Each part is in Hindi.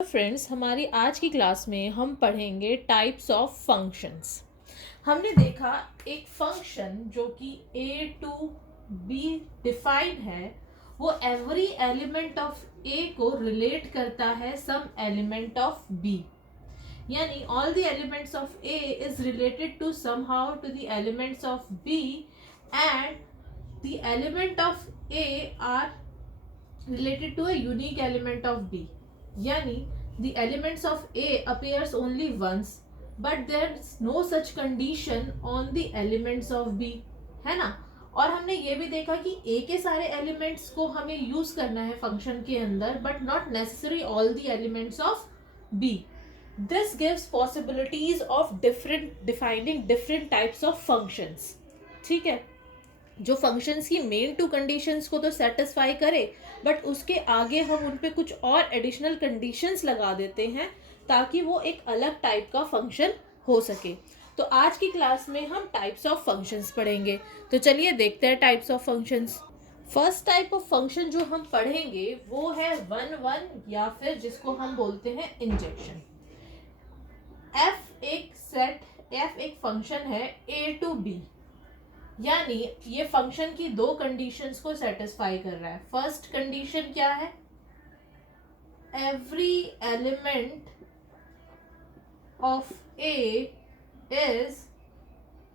फ्रेंड्स, हमारी आज की क्लास में हम पढ़ेंगे टाइप्स ऑफ फंक्शंस। हमने देखा एक फंक्शन जो कि a टू b डिफाइन है, वो एवरी एलिमेंट ऑफ a को रिलेट करता है सम एलिमेंट ऑफ b। यानी all the elements of a is related to somehow to the elements of b and the element of a are related to a unique element of B. Yani the elements of A appears only once, but there's no such condition on the elements of B, है ना। और हमने ये भी देखा कि A के सारे एलिमेंट्स को हमें यूज करना है फंक्शन के अंदर, but not necessary all the elements of B. This gives possibilities of defining different types of functions. ठीक है, जो फंक्शंस की मेन टू कंडीशंस को तो सेटिस्फाई करे, बट उसके आगे हम उन पे कुछ और एडिशनल कंडीशंस लगा देते हैं ताकि वो एक अलग टाइप का फंक्शन हो सके। तो आज की क्लास में हम टाइप्स ऑफ फंक्शंस पढ़ेंगे। तो चलिए देखते हैं types of functions. First type of function जो हम पढ़ेंगे वो है वन वन, या फिर जिसको हम बोलते हैं इंजेक्शन। एफ एक फंक्शन है ए टू बी, यानी ये फंक्शन की दो कंडीशंस को सेटिस्फाई कर रहा है। फर्स्ट कंडीशन क्या है? Every element of A is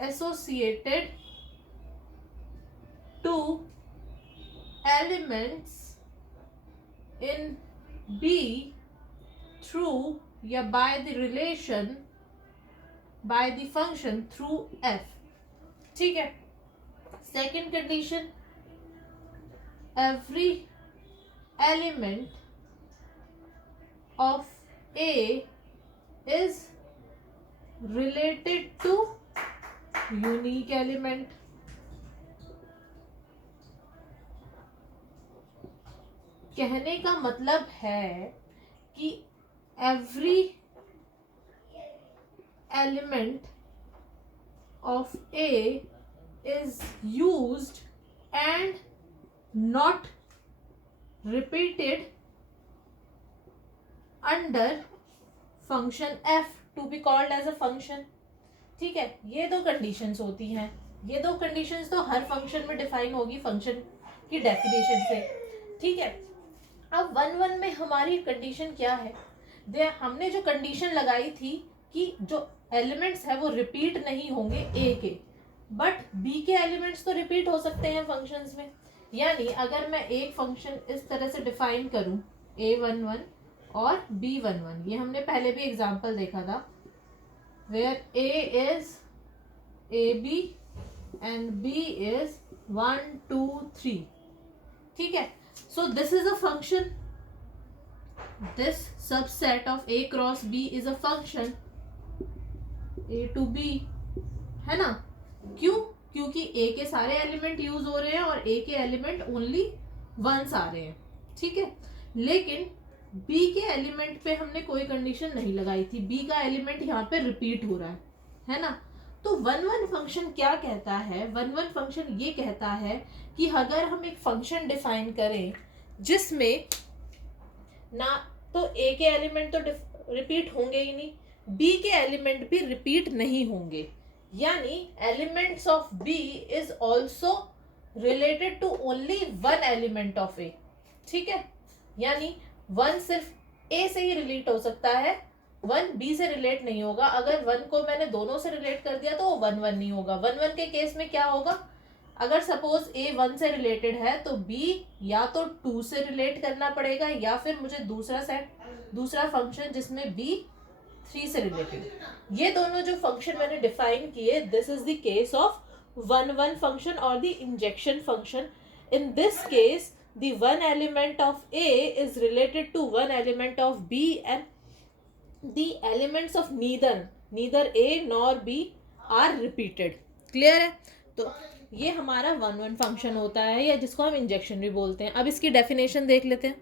associated to elements in B through या by the relation by the function through F. ठीक है। Second condition, every element of A is related to unique element. कहने का मतलब है कि every element of A is used and not repeated under function f to be called as a function। ठीक है, ये दो कंडीशंस होती हैं। ये दो कंडीशंस तो हर फंक्शन में डिफाइन होगी फंक्शन की डेफिनेशन से। ठीक है, अब वन वन में हमारी कंडीशन क्या है? हमने जो कंडीशन लगाई थी कि जो एलिमेंट्स है वो रिपीट नहीं होंगे ए के, बट बी के एलिमेंट्स तो रिपीट हो सकते हैं फंक्शंस में। यानी अगर मैं एक फंक्शन इस तरह से डिफाइन करूं a11 और b11, ये हमने पहले भी एग्जांपल देखा था, where a is ab and b is 1 2 3। ठीक है, so this is a function, this subset of a cross b is a function a to b, है ना। क्यों? क्योंकि ए के सारे एलिमेंट यूज हो रहे हैं और ए के एलिमेंट ओनली वंस आ रहे हैं। ठीक है, लेकिन बी के एलिमेंट पे हमने कोई कंडीशन नहीं लगाई थी। बी का एलिमेंट यहाँ पे रिपीट हो रहा है ना। तो वन वन फंक्शन क्या कहता है? वन वन फंक्शन ये कहता है कि अगर हम एक फंक्शन डिफाइन करें जिसमें ना तो ए के एलिमेंट तो रिपीट होंगे ही नहीं, बी के एलिमेंट भी रिपीट नहीं होंगे, यानी elements of B is also related to only one element of A। ठीक है, यानी वन सिर्फ A से ही रिलेट हो सकता है, वन B से रिलेट नहीं होगा। अगर वन को मैंने दोनों से रिलेट कर दिया तो वो वन वन नहीं होगा। वन वन के केस में क्या होगा? अगर सपोज A वन से रिलेटेड है तो B या तो टू से रिलेट करना पड़ेगा, या फिर मुझे दूसरा फंक्शन जिसमें B 3 से रिलेटेड। ये दोनों जो फंक्शन मैंने डिफाइन किए, this is the case of one one function और the injection function. In this case the one element of A is related to one element of B and the elements of neither A nor B are repeated. Clear है? तो ये हमारा वन वन फंक्शन होता है, या जिसको हम इंजेक्शन भी बोलते हैं। अब इसकी डेफिनेशन देख लेते हैं।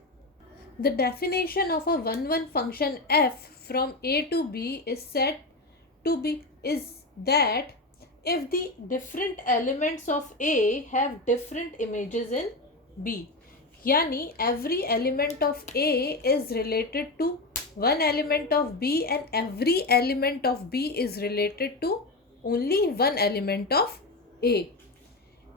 The definition of a one-one function f from a to b is said to be is that if the different elements of a have different images in b, यानी every element of a is related to one element of B and every element of B is related to only one element of A.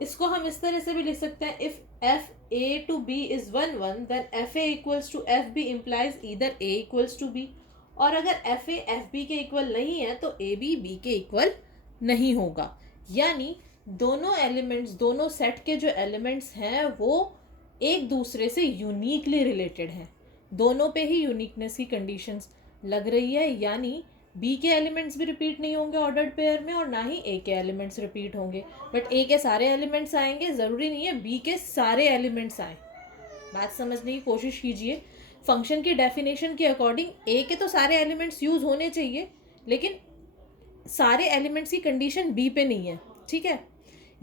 इसको हम इस तरह से भी लिख सकते हैं, if f a to b is 1 1 then f a equals to f b implies either a equals to b, और अगर f a f b के इक्वल नहीं है तो a b b के इक्वल नहीं होगा। यानी दोनों एलिमेंट्स, दोनों सेट के जो एलिमेंट्स हैं वो एक दूसरे से यूनिकली रिलेटेड हैं, दोनों पे ही यूनिकनेस की कंडीशंस लग रही है। यानी बी के एलिमेंट्स भी रिपीट नहीं होंगे ऑर्डर्ड पेयर में और ना ही ए के एलिमेंट्स रिपीट होंगे, बट ए के सारे एलिमेंट्स आएंगे, ज़रूरी नहीं है बी के सारे एलिमेंट्स आए। बात समझने की कोशिश कीजिए। फंक्शन की डेफिनेशन के अकॉर्डिंग ए के तो सारे एलिमेंट्स यूज होने चाहिए, लेकिन सारे एलिमेंट्स की कंडीशन बी पे नहीं है, ठीक है।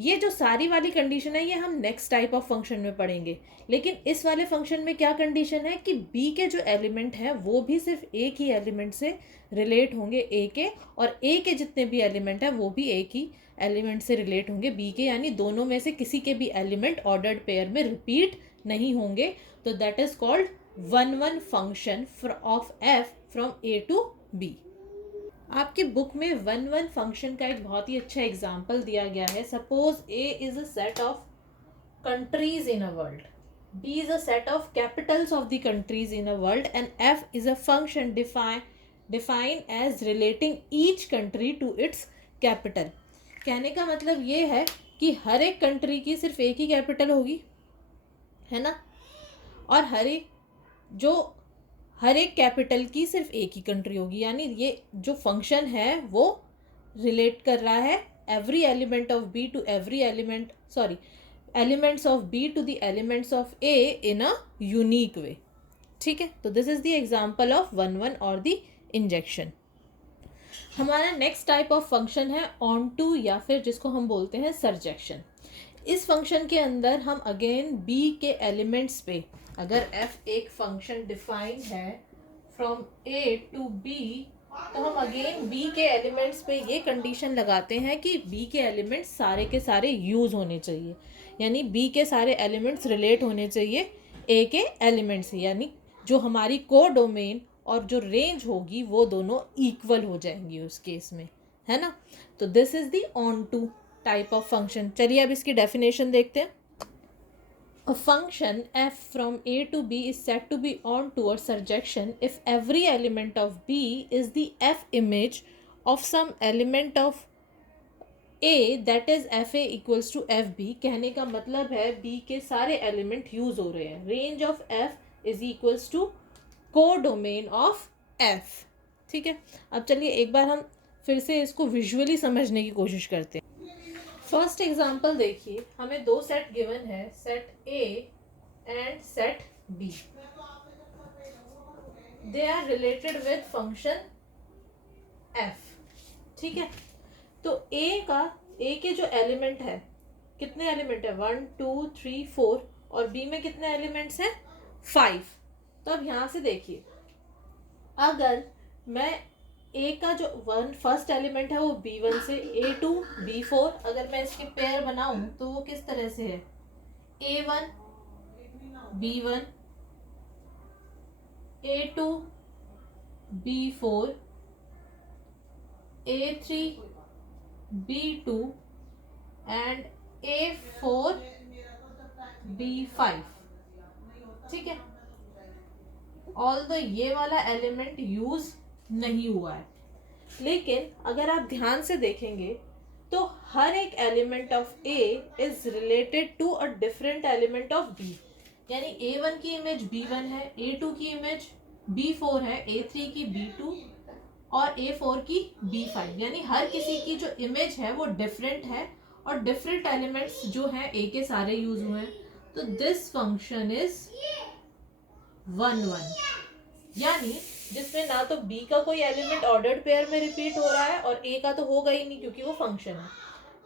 ये जो सारी वाली कंडीशन है ये हम नेक्स्ट टाइप ऑफ फंक्शन में पढ़ेंगे, लेकिन इस वाले फंक्शन में क्या कंडीशन है कि बी के जो एलिमेंट हैं वो भी सिर्फ एक ही एलिमेंट से रिलेट होंगे ए के, और ए के जितने भी एलिमेंट हैं वो भी एक ही एलिमेंट से रिलेट होंगे बी के, यानी दोनों में से किसी के भी एलिमेंट ऑर्डर्ड पेयर में रिपीट नहीं होंगे। तो that is called 1-1 function of F from A to B. आपकी बुक में 1-1 फंक्शन का एक बहुत ही अच्छा एग्जाम्पल दिया गया है। Suppose A is a set of countries in a world, B is a set of capitals of the countries in a world and F is a function define as relating each country to its capital. कहने का मतलब ये है कि हर एक कंट्री की सिर्फ एक ही कैपिटल होगी, है ना, और हर एक कैपिटल की सिर्फ एक ही कंट्री होगी। यानी ये जो फंक्शन है वो रिलेट कर रहा है every element of B to every elements of B to the elements of A in a unique way, ठीक है। तो this is the example of 1-1 और द इंजेक्शन। हमारा नेक्स्ट टाइप ऑफ फंक्शन है ऑन टू, या फिर जिसको हम बोलते हैं सरजेक्शन। इस फंक्शन के अंदर हम अगेन बी के एलिमेंट्स पे, अगर f एक फंक्शन डिफाइन है फ्रॉम a टू b, तो हम अगेन b के एलिमेंट्स पे ये कंडीशन लगाते हैं कि b के एलिमेंट्स सारे के सारे यूज होने चाहिए, यानी b के सारे एलिमेंट्स रिलेट होने चाहिए a के एलिमेंट्स से, यानी जो हमारी को डोमेन और जो रेंज होगी वो दोनों इक्वल हो जाएंगी उस केस में, है ना। तो this is the onto type of function. चलिए अब इसकी डेफिनेशन देखते हैं। A function f from a to b is said to be onto or surjection if every element of b is the f image of some element of a, that is f a equals to f b। कहने का मतलब है b के सारे एलिमेंट यूज हो रहे हैं, range of f is equals to को डोमेन ऑफ f, ठीक है। अब चलिए एक बार हम फिर से इसको विजुअली समझने की कोशिश करते हैं। फर्स्ट एग्जाम्पल देखिए, हमें दो सेट गिवन है, set A and set B। They are related with function f, ठीक है। तो A के जो एलिमेंट है, कितने एलिमेंट है, 1 2 3 4, और B में कितने एलिमेंट्स हैं, 5। तो अब यहाँ से देखिए, अगर मैं ए का जो फर्स्ट एलिमेंट है वो B1 से A2 B4, अगर मैं इसके पेयर बनाऊं तो वो किस तरह से है, A1 B1 A2 B4 A3 B2 and A4 B5, ठीक है। ऑल्दो ये वाला एलिमेंट यूज नहीं हुआ है, लेकिन अगर आप ध्यान से देखेंगे तो हर एक element of A is related to a different element of B। यानी A1 की इमेज B1 है, A2 की इमेज B4 है, A3 की B2 और A4 की B5। यानी हर किसी की जो इमेज है वो डिफरेंट है और डिफरेंट एलिमेंट्स जो हैं A के सारे यूज हुए हैं। तो दिस फंक्शन इज 1-1, यानी जिसमें ना तो B का कोई एलिमेंट ऑर्डर्ड पेयर में रिपीट हो रहा है और A का तो होगा ही नहीं क्योंकि वो फंक्शन है,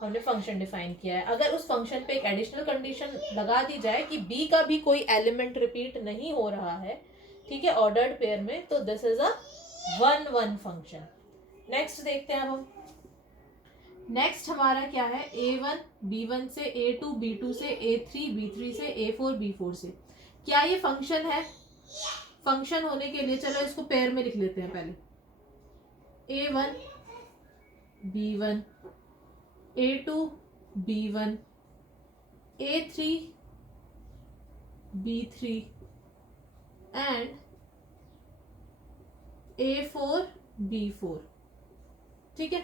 हमने फंक्शन डिफाइन किया है। अगर उस फंक्शन पे एक एडिशनल कंडीशन लगा दी जाए कि B का भी कोई एलिमेंट रिपीट नहीं हो रहा है, ठीक है, ऑर्डर्ड पेयर में, तो this is a 1-1 function. Next देखते हैं अब हम। नेक्स्ट हमारा क्या है, A1 B1 से, A2 B2 से, A3 B3 से, A4 B4 से। क्या ये फंक्शन है? फंक्शन होने के लिए चलो इसको पेयर में लिख लेते हैं पहले, A1 B1, A2 B1, A3 B3 and A4 B4। ठीक है,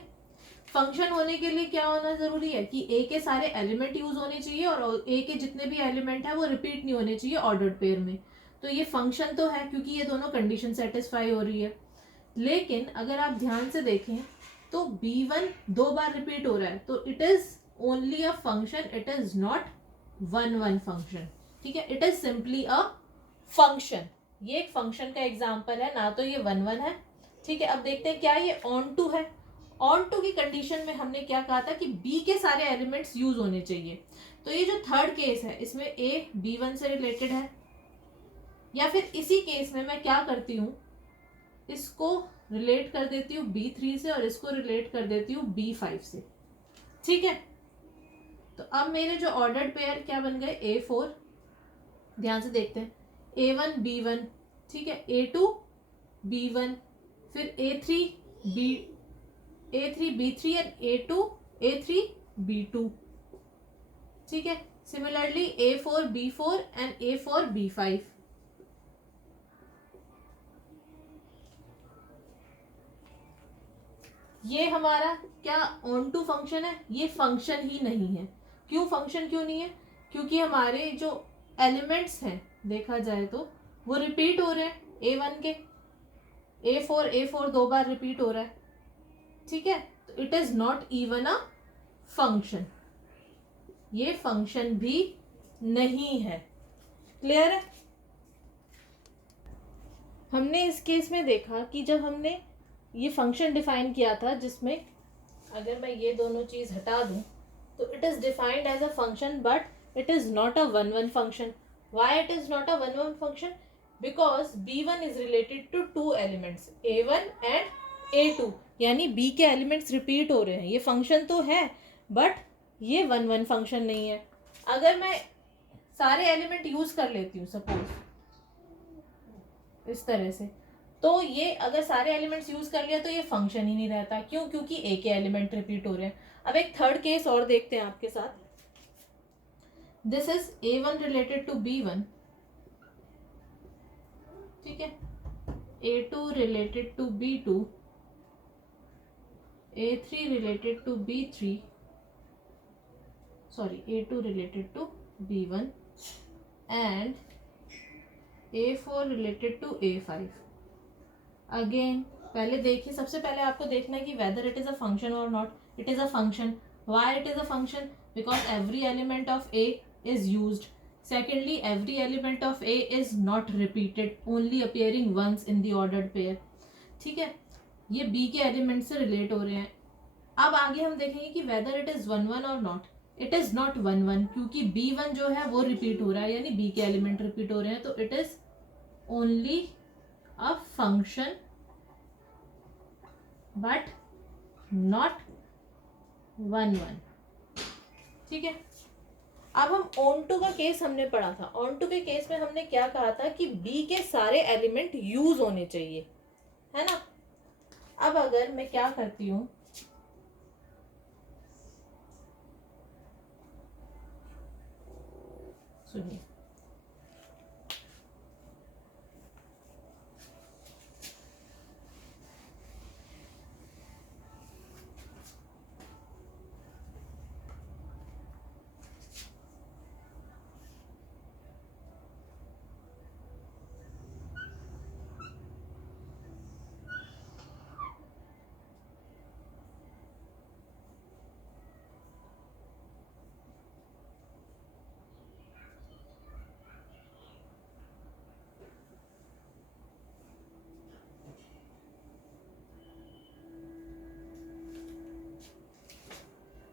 फंक्शन होने के लिए क्या होना जरूरी है कि ए के सारे एलिमेंट यूज होने चाहिए और ए के जितने भी एलिमेंट है वो रिपीट नहीं होने चाहिए ऑर्डर्ड पेयर में। तो ये फंक्शन तो है क्योंकि ये दोनों कंडीशन सेटिस्फाई हो रही है। लेकिन अगर आप ध्यान से देखें तो B1 2 बार रिपीट हो रहा है, तो it is only a function, it is not one function. ठीक है, it is simply a function. ये एक फंक्शन का एग्जाम्पल है, ना तो ये वन है। ठीक है, अब देखते हैं क्या ये ऑन टू है। ऑन टू की कंडीशन में हमने क्या कहा था कि बी के सारे एलिमेंट्स यूज होने चाहिए। तो ये जो थर्ड केस है इसमें ए B1 से रिलेटेड है, या फिर इसी केस में मैं क्या करती हूँ, इसको रिलेट कर देती हूँ B3 से और इसको रिलेट कर देती हूँ B5 से। ठीक है, तो अब मेरे जो ऑर्डर्ड पेयर क्या बन गए, A4, ध्यान से देखते हैं, A1 B1, ठीक है, A2 B1, फिर A3 B3 and A3 B2। ठीक है, similarly A4 B4 and A4 B5। ये हमारा क्या ऑन टू फंक्शन है? ये फंक्शन ही नहीं है। क्यों फंक्शन क्यों नहीं है? क्योंकि हमारे जो एलिमेंट्स हैं देखा जाए तो वो रिपीट हो रहे हैं A1 के, A4 2 बार रिपीट हो रहा है। ठीक है, तो it is not even a function, ये फंक्शन भी नहीं है। क्लियर है? हमने इस केस में देखा कि जब हमने ये फंक्शन डिफाइन किया था, जिसमें अगर मैं ये दोनों चीज हटा दूं तो it is defined as a function but it is not a one function. Why it is not a one function? Because B1 is related to two elements A1 and A2, यानी B के एलिमेंट्स रिपीट हो रहे हैं। ये फंक्शन तो है बट ये वन फंक्शन नहीं है। अगर मैं सारे एलिमेंट यूज कर लेती हूँ सपोज इस तरह से, तो ये अगर सारे एलिमेंट्स यूज कर लिया तो ये फंक्शन ही नहीं रहता। क्यों? क्योंकि ए के एलिमेंट रिपीट हो रहे हैं। अब एक थर्ड केस और देखते हैं आपके साथ। This is A1 related to B1, ठीक है, A2 related to B2, A3 related to B3, sorry A2 related to B1 and A4 related to A5। Again पहले देखिए, सबसे पहले आपको देखना है कि whether it is a function और not. It is a function. Why it is a function? Because every element of A is used. Secondly, every element of A is not repeated, only appearing once in the ordered pair. ठीक है, ये बी के एलिमेंट से रिलेट हो रहे हैं। अब आगे हम देखेंगे कि वेदर इट इज वन और not. It is not one क्योंकि B1 जो है वो रिपीट हो रहा है, यानी बी के एलिमेंट रिपीट हो रहे हैं, तो it is only a function but not one. ठीक है, अब हम ऑन टू का केस हमने पढ़ा था। ऑन टू के केस में हमने क्या कहा था कि बी के सारे एलिमेंट यूज होने चाहिए, है ना। अब अगर मैं क्या करती हूं, सुनिए,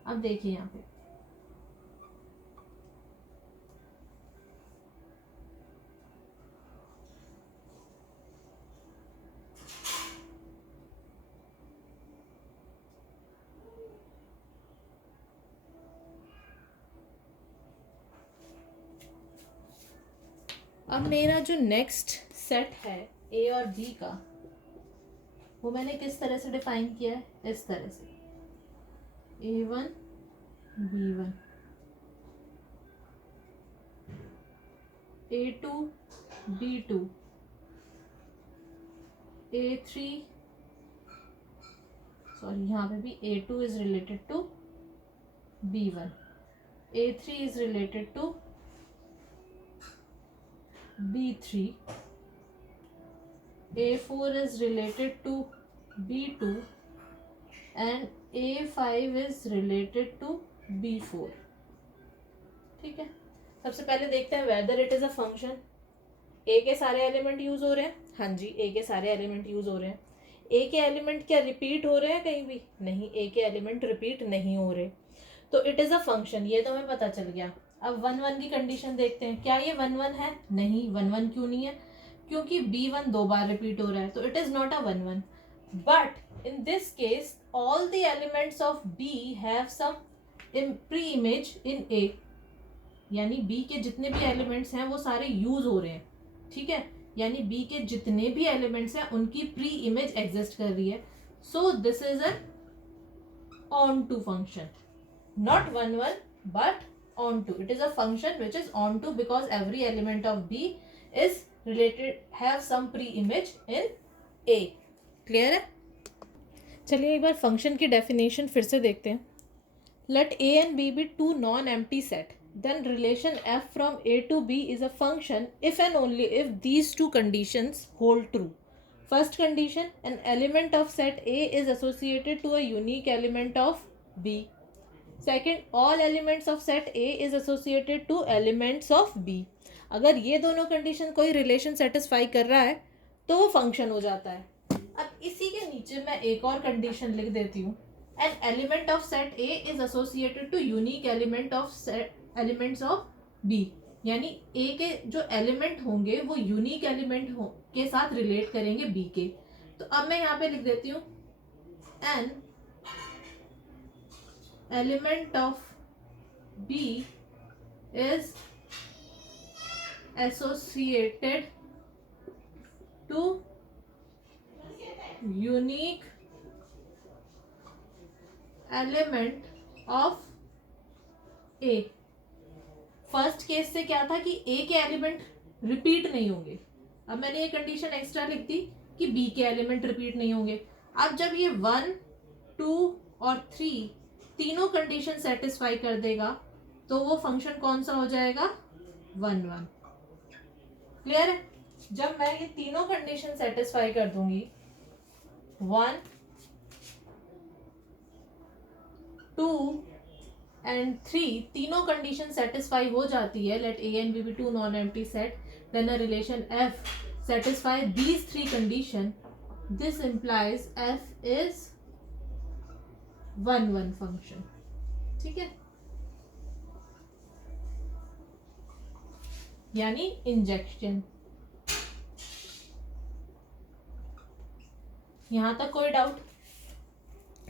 अब देखिए यहाँ पे अब मेरा जो नेक्स्ट सेट है ए और बी का, वो मैंने किस तरह से डिफाइन किया है, इस तरह से A1 B1 A2 B2 A3, sorry यहाँ पे भी A2 is related to B1, A3 is related to B3, A4 is related to B2 and A5 is related to B4. ठीक है, सबसे पहले देखते हैं whether it is a function. A के सारे एलिमेंट यूज हो रहे हैं, हाँ जी A के सारे एलिमेंट यूज हो रहे हैं. A के एलिमेंट क्या रिपीट हो रहे हैं कहीं भी? नहीं, A के एलिमेंट रिपीट नहीं हो रहे, तो इट इज़ अ फंक्शन, ये तो हमें पता चल गया. अब 1 1 की कंडीशन देखते हैं, क्या ये 1 1 है? नहीं, 1 1 क्यों नहीं है? क्योंकि B1 2 बार रिपीट हो रहा है, तो it is not a 1 1. But in this case all the elements of B have some preimage in A, यानी B के जितने भी एलिमेंट्स हैं वो सारे यूज हो रहे हैं. ठीक है, यानी B के जितने भी एलिमेंट्स हैं उनकी प्री इमेज एग्जिस्ट कर रही है. So this is a onto function, not 1 1 but onto. It is a function which is onto because every element of B is related, have some pre-image in A. Clear है? चलिए एक बार फंक्शन की डेफिनेशन फिर से देखते हैं. Let A and B be two non-empty set. Then relation F from A to B is a function if and only if these two conditions hold true. First condition, an element of set A is associated to a unique element of B. Second, all elements of set A is associated to elements of B. अगर ये दोनों कंडीशन कोई रिलेशन सेटिस्फाई कर रहा है तो वो फंक्शन हो जाता है. अब इसी के नीचे मैं एक और कंडीशन लिख देती हूँ. An element of set A is associated to unique element of set elements of B, यानी A के जो एलिमेंट होंगे वो यूनिक एलिमेंट के साथ रिलेट करेंगे B के. तो अब मैं यहाँ पे लिख देती हूँ N element of B is associated to unique element of A. First case से क्या था कि A के एलिमेंट रिपीट नहीं होंगे. अब मैंने ये कंडीशन एक्स्ट्रा लिख दी कि B के एलिमेंट रिपीट नहीं होंगे. अब जब ये 1 2 और 3 तीनों कंडीशन सेटिस्फाई कर देगा तो वो फंक्शन कौन सा हो जाएगा? 1 1. क्लियर है? जब मैं ये तीनों कंडीशन सेटिस्फाई कर दूंगी, 1 2 एंड 3 तीनों कंडीशन सेटिस्फाई हो जाती है, late A and B be two non-empty set, then a relation F satisfy these 3 condition. This implies F is 1 1 function. ठीक है, यानी इंजेक्शन. यहां तक कोई डाउट?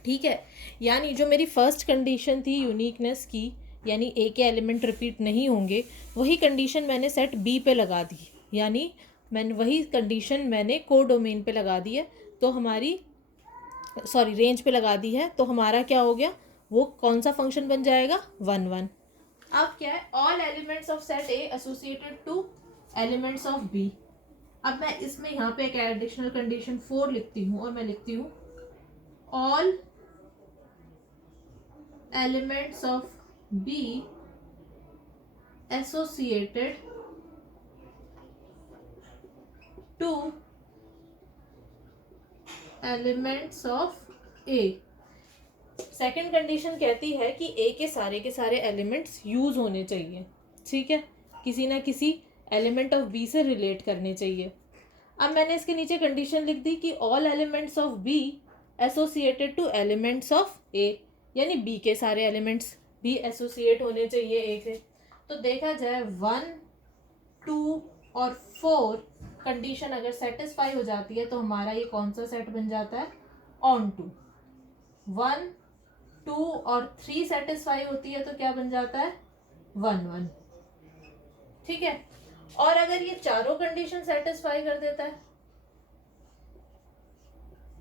ठीक है, यानी जो मेरी फर्स्ट कंडीशन थी यूनिकनेस की, यानी A के एलिमेंट रिपीट नहीं होंगे, वही कंडीशन मैंने सेट B पे लगा दी, यानी मैंने वही कंडीशन मैंने कोडोमेन पे लगा दी है, तो हमारी रेंज पे लगा दी है, तो हमारा क्या हो गया? वो कौन सा फंक्शन बन जाएगा? 1 1. अब क्या है? All elements of set A associated to elements of B. अब मैं इसमें यहाँ पे एक एडिशनल कंडीशन 4 लिखती हूँ और मैं लिखती हूँ all elements of B associated to elements of A. Second condition कहती है कि A के सारे एलिमेंट्स यूज होने चाहिए. ठीक है, किसी ना किसी एलिमेंट ऑफ B से रिलेट करने चाहिए. अब मैंने इसके नीचे कंडीशन लिख दी कि all elements of B associated to elements of A, यानी B के सारे एलिमेंट्स भी एसोसिएट होने चाहिए A से. तो देखा जाए 1 2 और 4 कंडीशन अगर सेटिस्फाई हो जाती है तो हमारा ये कौन सा सेट बन जाता है? On to. 1 2 और 3 सेटिस्फाई होती है तो क्या बन जाता है? 1 1. ठीक है, और अगर ये चारों कंडीशन सेटिस्फाई कर देता है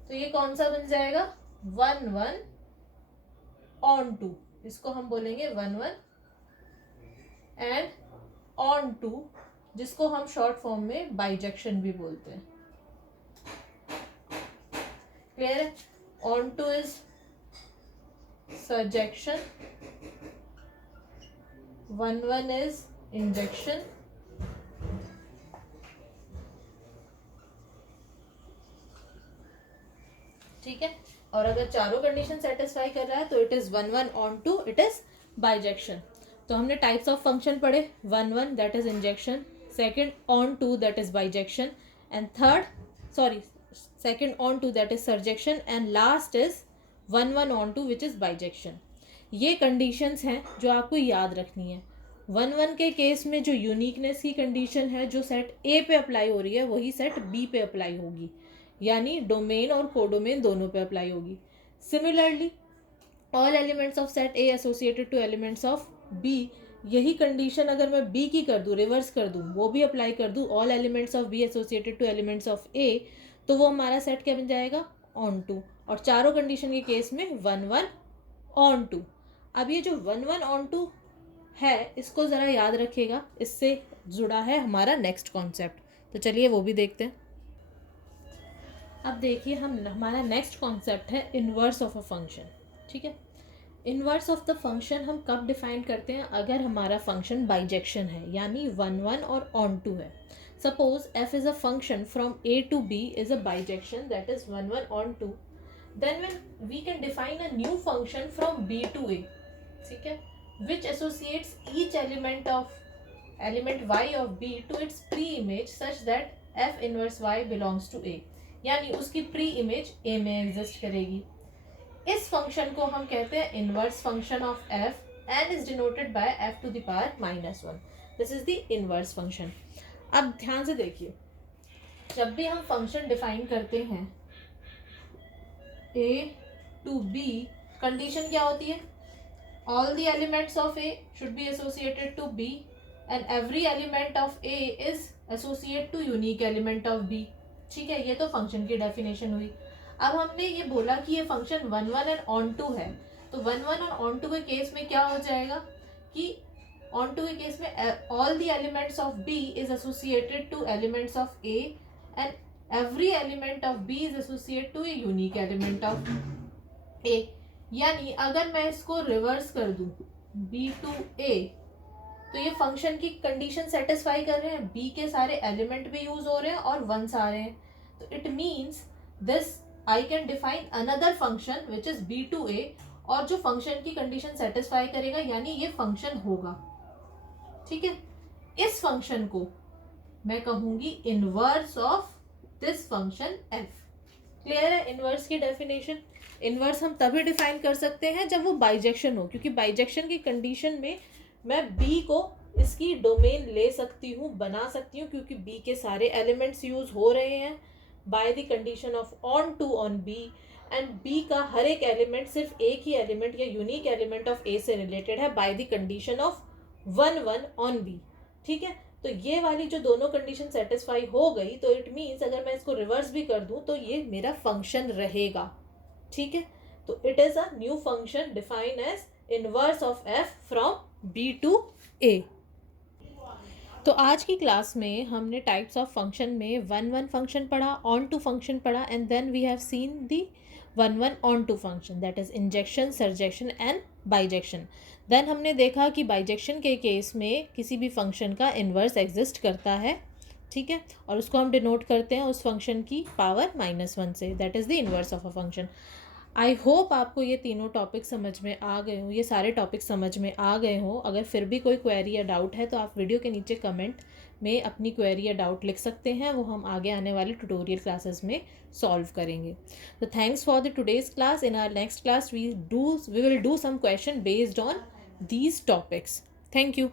तो ये कौन सा बन जाएगा, 1 1 ऑन टू, इसको हम बोलेंगे 1 1 एंड ऑन टू, जिसको हम शॉर्ट फॉर्म में बाइजेक्शन भी बोलते हैं। क्लियर है? Onto is surjection, 1 1 is injection, ठीक है। और अगर चारों कंडीशन सेटिस्फाई कर रहा है तो it is 1 1 onto, it is bijection. तो हमने टाइप्स ऑफ फंक्शन पढ़े, 1 1 that is injection, second onto that is bijection, and second onto that is surjection, and last is 1 1 onto which is bijection. ये कंडीशंस हैं जो आपको याद रखनी है। 1 1 के केस में जो यूनिकनेस की कंडीशन है जो सेट ए पे अप्लाई हो रही है वही सेट बी पे अप्लाई होगी, यानी डोमेन और कोडोमेन दोनों पे अप्लाई होगी। Similarly all elements of set A associated to elements of B, यही कंडीशन अगर मैं बी की कर दूँ, रिवर्स कर दूँ, वो भी अप्लाई कर दूँ, all elements of B associated to elements of A, तो वो हमारा सेट क्या बन जाएगा, ऑन टू। और चारों कंडीशन के केस में 1 1 ऑन टू। अब ये जो 1 1 ऑन टू है इसको ज़रा याद रखिएगा, इससे जुड़ा है हमारा नेक्स्ट कॉन्सेप्ट। तो चलिए वो भी देखते हैं। अब देखिए हमारा नेक्स्ट कॉन्सेप्ट है इन्वर्स ऑफ अ फंक्शन, ठीक है। इन्वर्स ऑफ द फंक्शन हम कब डिफाइन करते हैं, अगर हमारा फंक्शन बाइजेक्शन है, यानी 1 1 और ऑन टू है। Suppose f is a function from a to b is a bijection, that is 1 1 on 2, then when we can define a new function from b to a, ठीक है, which associates each element y of b to its pre-image such that f inverse y belongs to a, यानी उसकी प्री इमेज a में एग्जिस्ट करेगी। इस फंक्शन को हम कहते हैं inverse function of f and is denoted by f to the power -1. This is the inverse function. अब ध्यान से देखिए, जब भी हम फंक्शन डिफाइन करते हैं a to b, कंडीशन क्या होती है, all the elements of a should be associated to b and every element of a is associated to unique element of b, ठीक है। ये तो फंक्शन की डेफिनेशन हुई। अब हमने ये बोला कि ये फंक्शन 1 1 एंड ऑन टू है, तो 1 1 और ऑन टू के केस में क्या हो जाएगा कि ऑन टू के केस में all the elements of B is associated to elements of A and every element of B is associated to a unique element of A. यानी अगर मैं इसको रिवर्स कर दूं बी टू ए, तो ये फंक्शन की कंडीशन सेटिस्फाई कर रहे हैं, बी के सारे एलिमेंट भी यूज हो रहे हैं और वंस आ रहे हैं, तो it means this I can define another function which is B to A, और जो फंक्शन की कंडीशन सेटिस्फाई करेगा, यानी ये फंक्शन होगा, ठीक है। इस फंक्शन को मैं कहूंगी inverse of this function F. Clear है इनवर्स की डेफिनेशन? इनवर्स हम तभी डिफाइन कर सकते हैं जब वो बाइजेक्शन हो, क्योंकि बाइजेक्शन की कंडीशन में मैं b को इसकी डोमेन ले सकती हूँ, बना सकती हूँ, क्योंकि b के सारे एलिमेंट्स यूज हो रहे हैं by the condition of onto on b, and b का हर एक एलिमेंट सिर्फ एक ही एलिमेंट या यूनिक एलिमेंट ऑफ a से रिलेटेड है by the condition of 1 1 on b, ठीक है। तो ये वाली जो दोनों कंडीशन सेटिस्फाई हो गई, तो इट मीन्स अगर मैं इसको रिवर्स भी कर दूं तो ये मेरा फंक्शन रहेगा, ठीक है। तो it is a new function define as inverse of f from b to a। तो आज की क्लास में हमने टाइप्स ऑफ फंक्शन में 1 1 फंक्शन पढ़ा, ऑन टू फंक्शन पढ़ा, and then we have seen the 1 1 onto function, that is injection, surjection and bijection. Then हमने देखा कि बाइजेक्शन के केस में किसी भी फंक्शन का इन्वर्स एग्जिस्ट करता है, ठीक है, और उसको हम डिनोट करते हैं उस फंक्शन की पावर -1 से, that is the inverse of a function. I hope आपको ये तीनों टॉपिक समझ में आ गए हों, ये सारे टॉपिक समझ में आ गए हों। अगर फिर भी कोई क्वेरी या डाउट है तो आप वीडियो के नीचे कमेंट में अपनी क्वेरी या डाउट लिख सकते हैं, वो हम आगे आने वाली ट्यूटोरियल क्लासेस में सॉल्व करेंगे। तो thanks for the today's class. In our next class we will do some question based on these topics. Thank you.